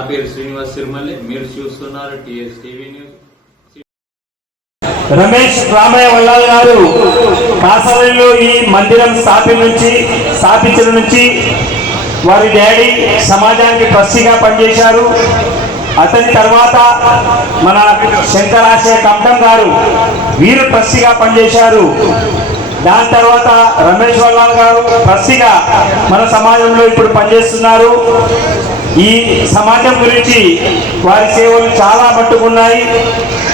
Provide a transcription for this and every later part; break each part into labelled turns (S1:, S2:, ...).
S1: నా పేరు శ్రీనివాస్ తిరుమల్లి మీరు చూస్తున్నారు TS TV news.
S2: Ramesh Ramaiah Vallal garu కాసవల్లిలో ఈ మందిరం స్థాపన నుంచి స్థాపించడం నుంచి వారి డాడీ సమాజానికి ట్రస్టీగా పనిచేశారు. అతని తర్వాత మన శంకరాశయ కమటం గారు వీరు ట్రస్టీగా పనిచేశారు. దాని తర్వాత రమేష్ వల్లాల్ గారు ట్రస్టీగా మన సమాజంలో ఇప్పుడు పనిచేస్తున్నారు. ఈ సమాజం గురించి వారి సేవలు చాలా పట్టుకున్నాయి.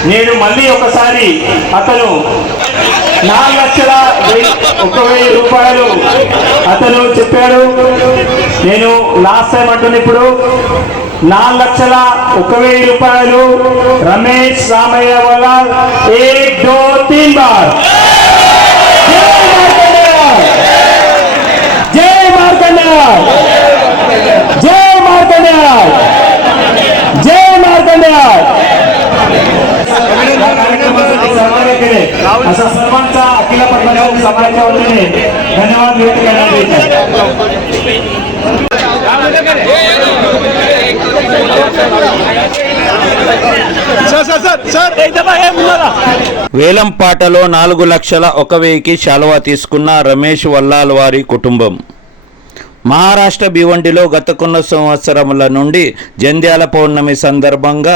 S2: నేను మళ్ళీ ఒకసారి అతను నాలుగు లక్షల ఒక వెయ్యి రూపాయలు అతను చెప్పాడు. నేను లాస్ట్ టైం అంటున్నా ఇప్పుడు నాలుగు లక్షల ఒక వెయ్యి రూపాయలు రమేష్ రామయ్య వల్ల ఏ దో తీన్ బార్. జై మార్కండేయ జై మార్కండేయ జై మార్కండేయ असं सर्वांचा अखिल पद्मनाभ समाजाच्या वतीने धन्यवाद व्यक्त करण्यात येत आहे
S3: వేలంపాటలో నాలుగు లక్షల ఒక వెయ్యికి శాలువా తీసుకున్న రమేష్ వల్లాల్ వారి కుటుంబం మహారాష్ట్ర భివండిలో గత కొన్ని సంవత్సరముల నుండి జంధ్యాల పౌర్ణమి సందర్భంగా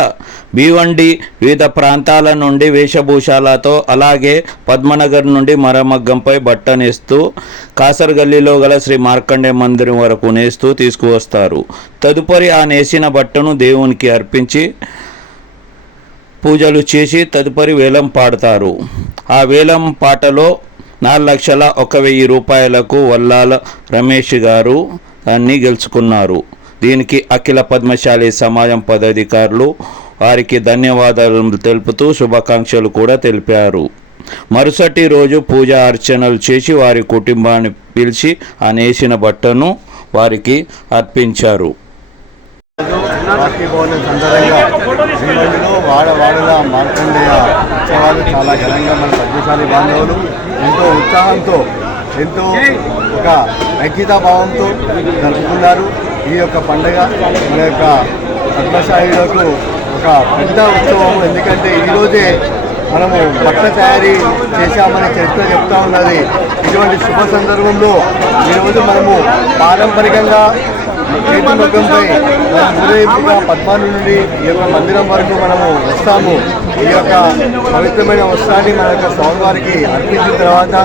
S3: భివండి వివిధ ప్రాంతాల నుండి వేషభూషాలతో అలాగే పద్మనగర్ నుండి మరమగ్గంపై బట్ట నేస్తూ కాసరగల్లీలో గల శ్రీ మార్కండే మందిరం వరకు నేస్తూ తీసుకువస్తారు. తదుపరి ఆ నేసిన బట్టను దేవునికి అర్పించి పూజలు చేసి తదుపరి వేలం పాడతారు. ఆ వేలం పాటలో నాలుగు లక్షల ఒక వెయ్యి రూపాయలకు వల్లాల రమేష్ గారు అన్ని గెలుచుకున్నారు. దీనికి అఖిల పద్మశాలి సమాజం పదాధికారులు వారికి ధన్యవాదాలు తెలుపుతూ శుభాకాంక్షలు కూడా తెలిపారు. మరుసటి రోజు పూజ అర్చనలు చేసి వారి కుటుంబాన్ని పిలిచి ఆ నేసిన బట్టను వారికి అర్పించారు.
S4: రాఖీ పౌర్ణమి సందర్భంగా వాడ మార్కండేయ ఉత్సవాలు చాలా ఘనంగా మన పద్మశాలి బాంధవులు ఎంతో ఉత్సాహంతో ఎంతో ఒక ఐక్యతా భావంతో జరుపుకున్నారు ఈ యొక్క పండగ. మన యొక్క పద్మశాలిలకు ఒక పెద్ద ఉత్సవం. ఎందుకంటే ఈరోజే మనము బట్టల తయారీ చేశామని చరిత్ర చెప్తా ఉన్నది. ఇటువంటి శుభ సందర్భంలో ఈరోజు మనము పారంపరికంగా చేతి ఊరేగింపుగా పద్మాలు నుండి ఈ యొక్క మందిరం వరకు మనము వస్తాము. ఈ యొక్క పవిత్రమైన వస్త్రాన్ని మన యొక్క స్వామివారికి అర్పించిన తర్వాత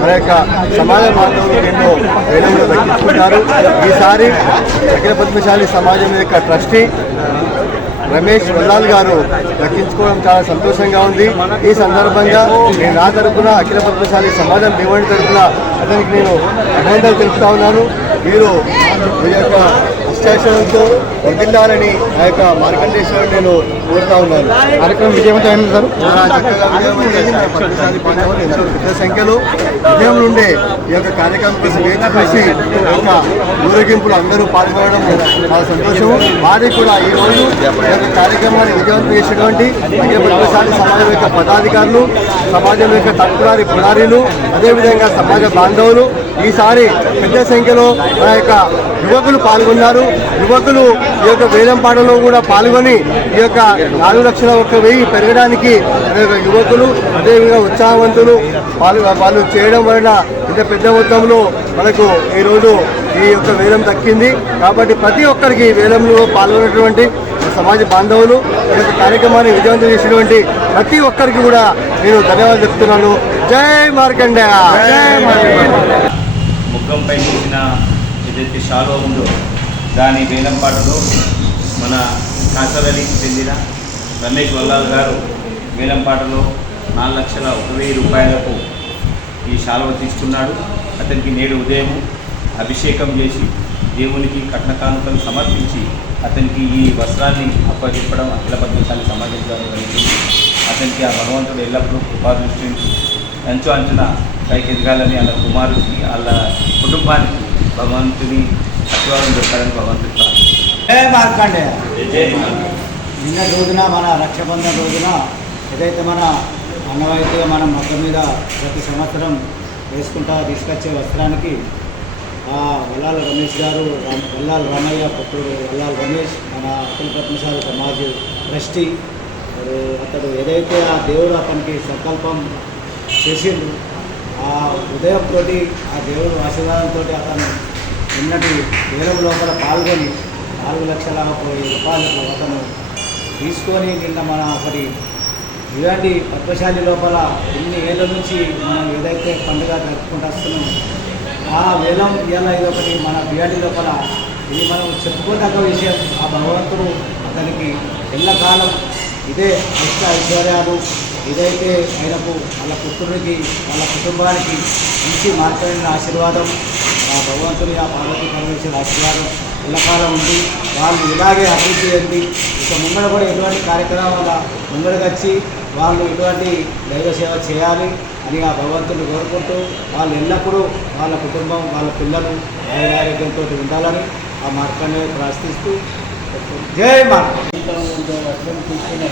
S4: మన యొక్క సమాజ బాంధవులు ఎన్నో వేలములు దక్కించుకుంటారు. ఈసారి అఖిల పద్మశాలి సమాజం యొక్క ట్రస్టీ రమేష్ వల్లాల్ గారు దక్కించుకోవడం చాలా సంతోషంగా ఉంది. ఈ సందర్భంగా నేను నా తరపున అఖిల పద్మశాలి సమాజం భివండి తరపున అతనికి నేను అభినందనలు తెలుపుతా ఉన్నాను. మీరు మీ యొక్క విశ్లేషణతో వదిలాలని ఆ యొక్క మార్కండేశ్వరుని నేను కోరుతా ఉన్నాను. కార్యక్రమం విజయవంతమైన సార్. చాలా చక్కగా ఎంతో పెద్ద సంఖ్యలో ఉదయం నుండే ఈ యొక్క కార్యక్రమం చూసి ఈ యొక్క ఊరేగింపులు అందరూ పాల్గొనడం చాలా సంతోషం వారికి కూడా ఈ రోజు ఈ యొక్క కార్యక్రమాన్ని విజయవంతం చేసినటువంటి పద్మశాలి సమాజం యొక్క పదాధికారులు సమాజం యొక్క తత్పురారి పురారీలు అదేవిధంగా సమాజ బాంధవులు ఈసారి పెద్ద సంఖ్యలో మన యొక్క యువకులు పాల్గొన్నారు. యువకులు ఈ యొక్క వేలంపాటలో కూడా పాల్గొని ఈ యొక్క నాలుగు లక్షల ఒక్క వెయ్యి పెరగడానికి యొక్క యువకులు అదేవిధంగా ఉత్సాహవంతులు పాలు వాళ్ళు చేయడం వలన ఇంత పెద్ద మొత్తంలో మనకు ఈరోజు ఈ యొక్క వేలం దక్కింది. కాబట్టి ప్రతి ఒక్కరికి ఈ వేలంలో పాల్గొన్నటువంటి సమాజ బాంధవులు ఈ యొక్క కార్యక్రమాన్ని విజయవంతం చేసినటువంటి ప్రతి ఒక్కరికి కూడా నేను ధన్యవాదాలు చెప్తున్నాను. జై మార్కండే జై మార్కండే
S1: ముగ్గంపై చేసిన ఏదైతే షాలో ఉందో దాని వేలంపాటలో మన కాసరలికి చెందిన రమేష్ వల్లాల్ గారు వేలంపాటలో నాలుగు లక్షల ఒక వెయ్యి రూపాయలకు ఈ శాలువ తీస్తున్నాడు. అతనికి నేడు ఉదయం అభిషేకం చేసి దేవునికి కట్న కానుకలు సమర్పించి అతనికి ఈ వస్త్రాన్ని అప్పచెప్పడం అఖిల పద్మశాలి సమాజం ద్వారా జరిగింది అతనికి ఆ భగవంతుడు ఎల్లప్పుడూ కృపాదృష్టి అంచు అంచున పైకి ఎదగాలని వాళ్ళ కుమారుడికి వాళ్ళ కుటుంబానికి భగవంతుని ఆశీర్వాదం దొరకాలని.
S5: జయ మార్కండే. నిన్న రోజున మన రక్షాబంధన్ రోజున ఏదైతే మన అన్నవాయితీగా మనం మొత్తం మీద ప్రతి సంవత్సరం వేసుకుంటా తీసుకొచ్చే వస్త్రానికి ఆ వల్లాల రమేష్ గారు వల్లాల రామయ్య పుత్రుడు వల్లాల రమేష్ మన అఖిల పద్మశాల సమాజ్ ట్రస్టీ అతడు ఏదైతే ఆ దేవుడు అతనికి సంకల్పం చేసిండు ఆ ఆ ఉదయంతో ఆ దేవుడు ఆశీర్వాదంతో అతను నిన్నటి వేలం లోపల పాల్గొని నాలుగు లక్షల ముప్పై రూపాయలకు అతను తీసుకొని నిన్న మన ఒకటి ఇలాంటి పద్మశాలి లోపల ఎన్ని ఏళ్ళ నుంచి మనం ఏదైతే పండుగ జరుపుకుంటూ వస్తున్నాం ఆ వేలం ఇలా ఇదొకటి మన బియాడి లోపల ఇది మనం చెప్పుకోదగ్గ విషయం. ఆ భగవంతుడు అతనికి ఎల్లకాలం ఇదే అష్ట ఐశ్వర్యాలు ఇదైతే ఆయనకు వాళ్ళ పుత్రుడికి వాళ్ళ కుటుంబానికి మంచి మార్గమైన ఆశీర్వాదం ఆ భగవంతుని ఆ పార్వతి పరమేశ్వర ఆశీర్వాదం ఎల్లకాలం ఉంది. వాళ్ళు ఇలాగే అభివృద్ధి చెంది ఇక ముందర కూడా ఎటువంటి కార్యక్రమాల ముంగడికి వచ్చి వాళ్ళు ఇటువంటి దైవ సేవ చేయాలి అని ఆ భగవంతుని కోరుకుంటూ వాళ్ళు ఎల్లప్పుడూ వాళ్ళ కుటుంబం వాళ్ళ పిల్లలు ఆరోగ్యంతో ఉండాలని ఆ మార్గాన్ని ప్రార్థిస్తూ జై మార్గం. తీసుకునే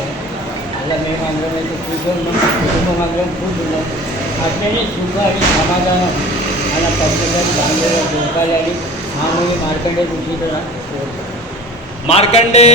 S5: మేము అందరం అయితే కూర్చున్నాం కుటుంబం అందరం కూర్చున్నాం అట్లనే సుఖాన్ని సమాధానం అలా పద్ధతి దాని దొరకాలని మామూలు మార్కండే కూర్చుంటున్నా
S2: మార్కండే